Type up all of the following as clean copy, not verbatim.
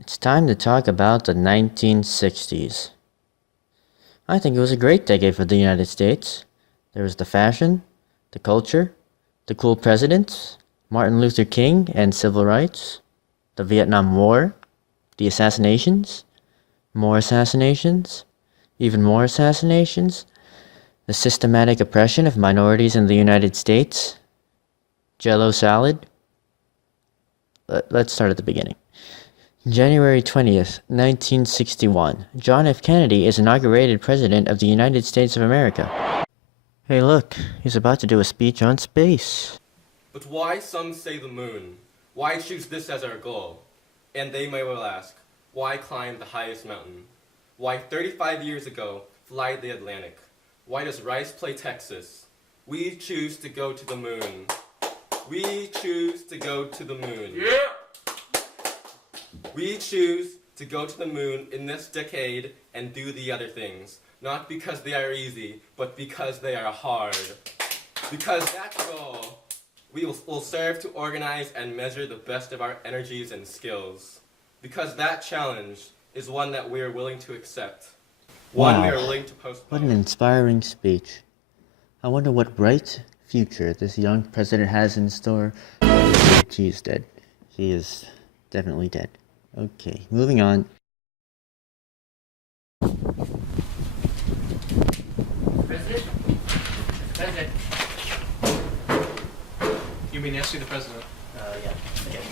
It's time to talk about the 1960s. I think it was a great decade for the United States. There was the fashion, the culture, the cool presidents, Martin Luther King and civil rights, the Vietnam War, the assassinations, more assassinations, even more assassinations, the systematic oppression of minorities in the United States, Jello salad. Let's start at the beginning. January 20th, 1961. John F. Kennedy is inaugurated President of the United States of America. Hey look, he's about to do a speech on space. But why some say the moon? Why choose this as our goal? And they may well ask, why climb the highest mountain? Why 35 years ago fly the Atlantic? Why does Rice play Texas? We choose to go to the moon. We choose to go to the moon. Yeah! We choose to go to the moon in this decade and do the other things. Not because they are easy, but because they are hard. Because that goal will serve to organize and measure the best of our energies and skills. Because that challenge is one that we are willing to accept. One we are willing to postpone. What an inspiring speech. I wonder what bright future this young president has in store. She's dead. She is definitely dead. Okay, moving on. President? Mr. President. You mean ask you the president? Yeah. Okay.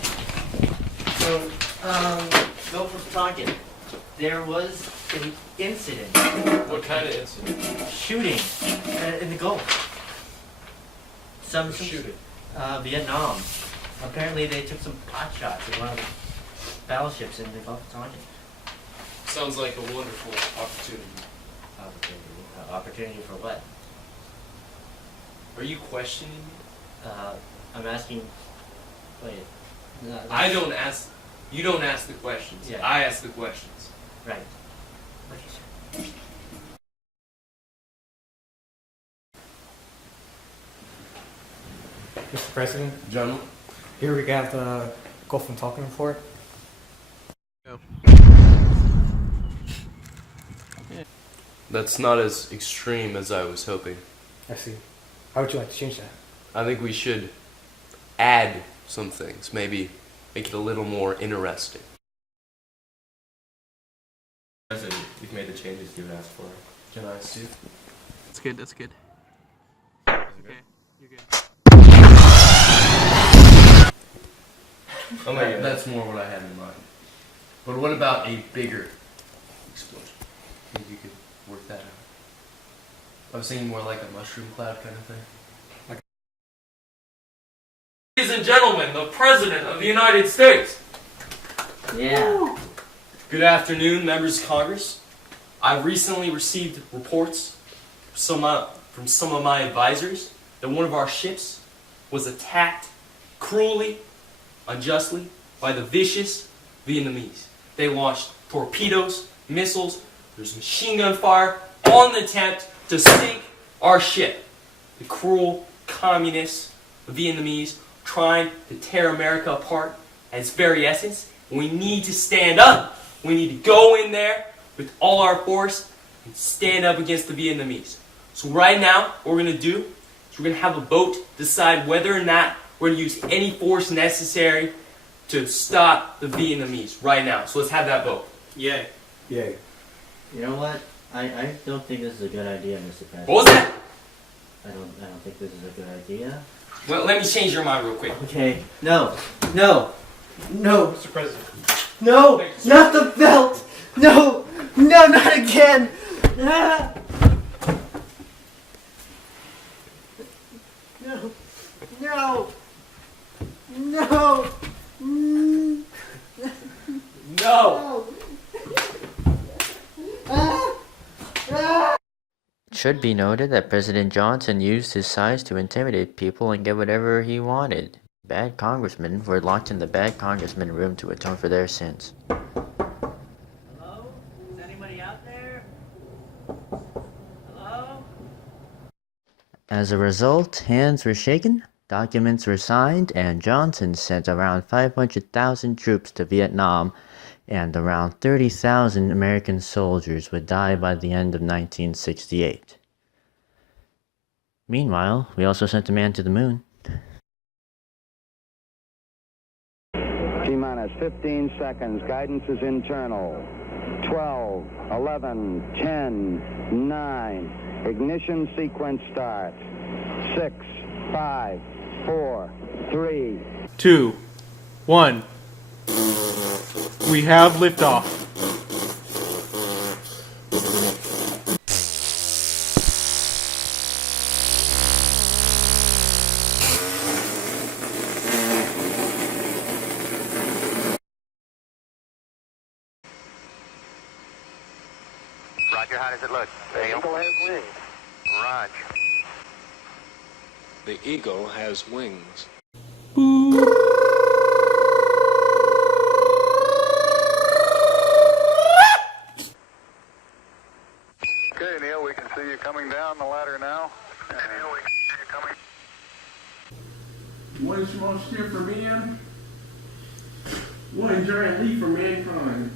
So, go for talking. There was an incident. What kind of incident? Shooting in the Gulf. Some shooting? Vietnam. Apparently they took some pot shots at one of the battleships in the Gulf of Tonkin. Sounds like a wonderful opportunity. Opportunity for what? Are you questioning me? I'm asking. Wait. No, I don't ask. You don't ask the questions. Yeah. I ask the questions. Right. Okay, sir. Mr. President, Gentlemen. here we got the Gulf and Tonkin report. That's not as extreme as I was hoping. I see. How would you like to change that? I think we should add some things. Maybe make it a little more interesting. President, you've made the changes you asked for. Can I see? That's good, that's good. Okay, you're good. Oh my God. That's more what I had in mind. But what about a bigger explosion? Think you could work that out? I was thinking more like a mushroom cloud kind of thing. Ladies and gentlemen, the President of the United States! Yeah. Good afternoon, members of Congress. I've recently received reports from some of my advisors that one of our ships was attacked cruelly, unjustly, by the vicious Vietnamese. They launched torpedoes, missiles, there's machine gun fire, all in the attempt to sink our ship. The cruel communists, the Vietnamese, trying to tear America apart at its very essence. We need to stand up. We need to go in there with all our force and stand up against the Vietnamese. So right now, what we're going to do is we're going to have a vote decide whether or not we're going to use any force necessary to stop the Vietnamese right now. So let's have that vote. Yay. Yay. You know what? I don't think this is a good idea, Mr. President. What was that? I don't think this is a good idea. Well, let me change your mind real quick. Okay. No. No. No. Mr. President. No. Thank you, sir. Not the belt. No. No. Not again. Ah. No. No. No. Mm. No! It should be noted that President Johnson used his size to intimidate people and get whatever he wanted. Bad congressmen were locked in the bad congressman room to atone for their sins. Hello? Is anybody out there? Hello? As a result, hands were shaken, Documents were signed, and Johnson sent around 500,000 troops to Vietnam, and around 30,000 American soldiers would die by the end of 1968. Meanwhile, we also sent a man to the moon. T-minus 15 seconds. Guidance is internal. 12, 11, 10, 9. Ignition sequence start. 6, 5, 4, 3. 2, 1. We have liftoff. Roger, how does it look? The Eagle has wings. Roger. The eagle has wings. Okay, Neil, we can see you coming down the ladder now. Okay, Neil, we can see you coming. One small step for man, one giant leap for mankind.